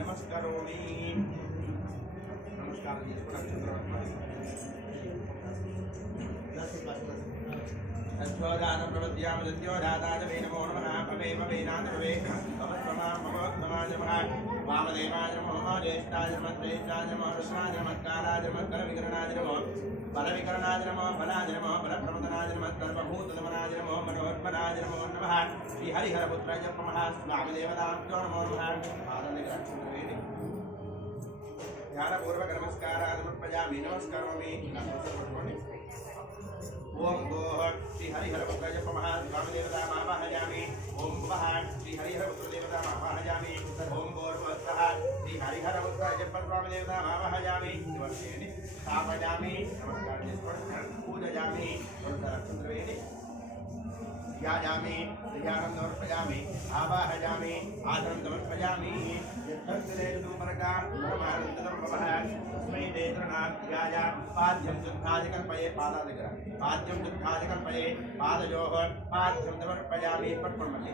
నమస్కరోమి నమస్కారం చేసుకోవడం ప్రవద్యామృత్యోదాదాయ నమో నమః భవే భవేనాథ భవే భవత్వమామోత్తమాయ నమః వామదేవాయ నమః జ్యేష్ఠాయ నమః శ్రేష్ఠాయ నమః రుష్ణాయ నమః కాలాయ నమః కలవికరణాయ నమః బలవికరణాయ నమః బలాయ నమః బలప్రమదనాయ నమః సర్వభూతధమనాయ నమః మనోర్మనాయ నమో నమః శ్రీ హరిహరపుత్రాయ నమః స్వామిదేవతాభ్యో నమో నమః ध्यानपूर्वक नमस्काराः समर्पयामि नमस्करोमि ओम गोः श्री हरिहरपुत्राय नमः स्वामिदेवतामावाहयामि ओम भुवः श्री हरिहरपुत्रदेवतामावाहयामि ओम भूर्भुवस्सः श्री हरिहरपुत्राय स्वामिदेवतामावाहयामि स्थापयामि नमस्कार पूजयामि ध्यायामि ध्यानं समर्पयामि आवाहयामि आसनं समर्पयामि यत्तदेवतुम्बरका परमानन्दं भवः तस्मै देवनाथ्याय पाद्यं शुद्धादिकल्पये पादादिकर पाद्यं शुद्धादिकल्पये पादयोः पाद्यं समर्पयामि पट्मल्लि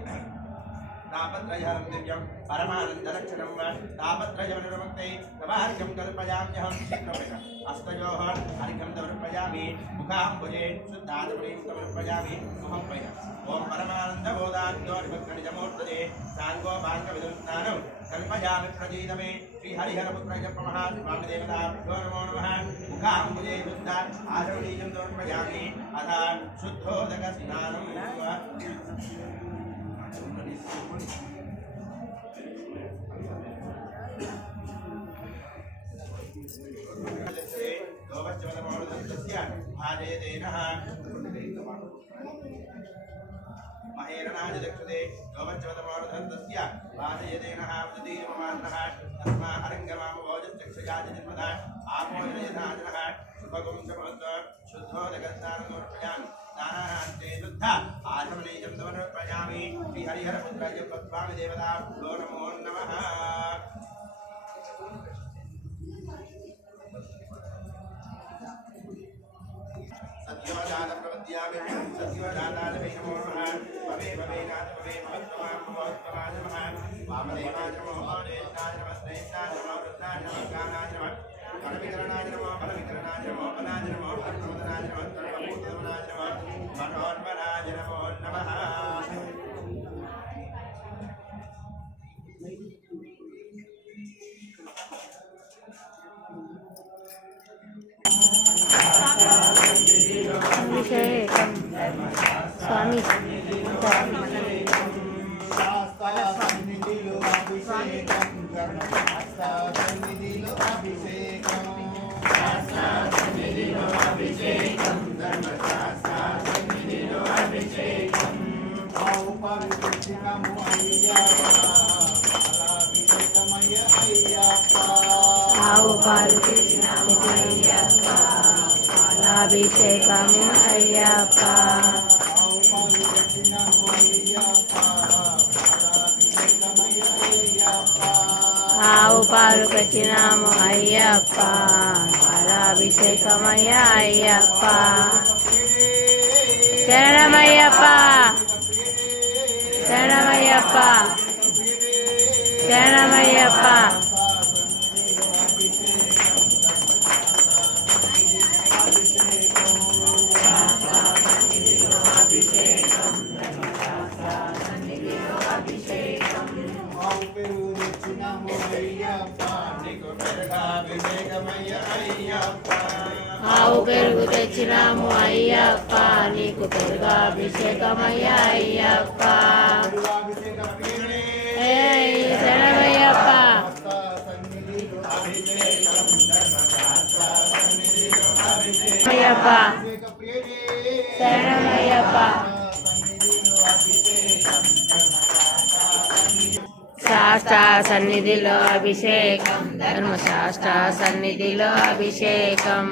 तापत्रयहरं दिव्यं परमानन्दलक्षणं तापत्रयमनुरमक्ते तवार्घ्यं कल्पयाम्यहं शीघ्रमेव हस्तयोः अर्घ्यं समर्पयामि मुखाम्बुजे शुद्धादिपरिं समर्पयामि मुखं पयः ओम परमानन्दबोधाद्योनिभक्तनिजमूर्तये साङ्गोपाङ्गविदुस्नानं कल्पयामि प्रतीतमे श्रीहरिहरपुत्राय नमः स्वामिदेवताभ्यो नमो नमः मुखाम्बुजे शुद्ध आचरणीयं समर्पयामि अथ शुद्धोदकस्नानं महेरणाय दक्षते गोवच्चवदमारुधन्तस्य वादयदेनः उदतीर्ममानः तस्मा हरिङ्गमामभोजश्चक्षयाज जन्मदा आपोजनयधानः शुभगुं समस्त शुद्धोदकस्नानमर्पयामि दानान्ते शुद्ध आचमनीयं समर्पयामि श्रीहरिहरपुत्राय स्वामिदेवताभ्यो नमो नमः सत्योजातप्रवद्यामि सत्योजाताय नमो नमः भवे भवेनाथ भवे भवत्वमामोत्तमाय नमः वामदेवाय नमः ज्येष्ठाय नमः श्रेष्ठाय नमः वृद्धाय नमः कालाय नमः बलविकरणाय नमः बलविकरणाय नमः बलाय नमः बलप्रमदनाय नमः सर्वभूतधमनाय नमः मनोन्मनाय नमो नमः स्वामी అభిషేకము అయ్యప్ప ఆవు పాలు కట్టినాము అయ్యప్ప పాలాభిషేకమయ్య అయ్యప్ప శరణమయ్యప్ప శరణమయ్యప్ప శరణమయ్యప్ప ఆవు పెరుగు తెచ్చినాము అయ్యప్ప నీకు పెరుగాభిషేకమయ్య అయ్యప్ప శరణమయ్యప్ప అయ్యప్ప శరణమయ్యప్ప శాస్త్ర సన్నిధిలో అభిషేకం ధర్మశాస్త్ర సన్నిధిలో అభిషేకం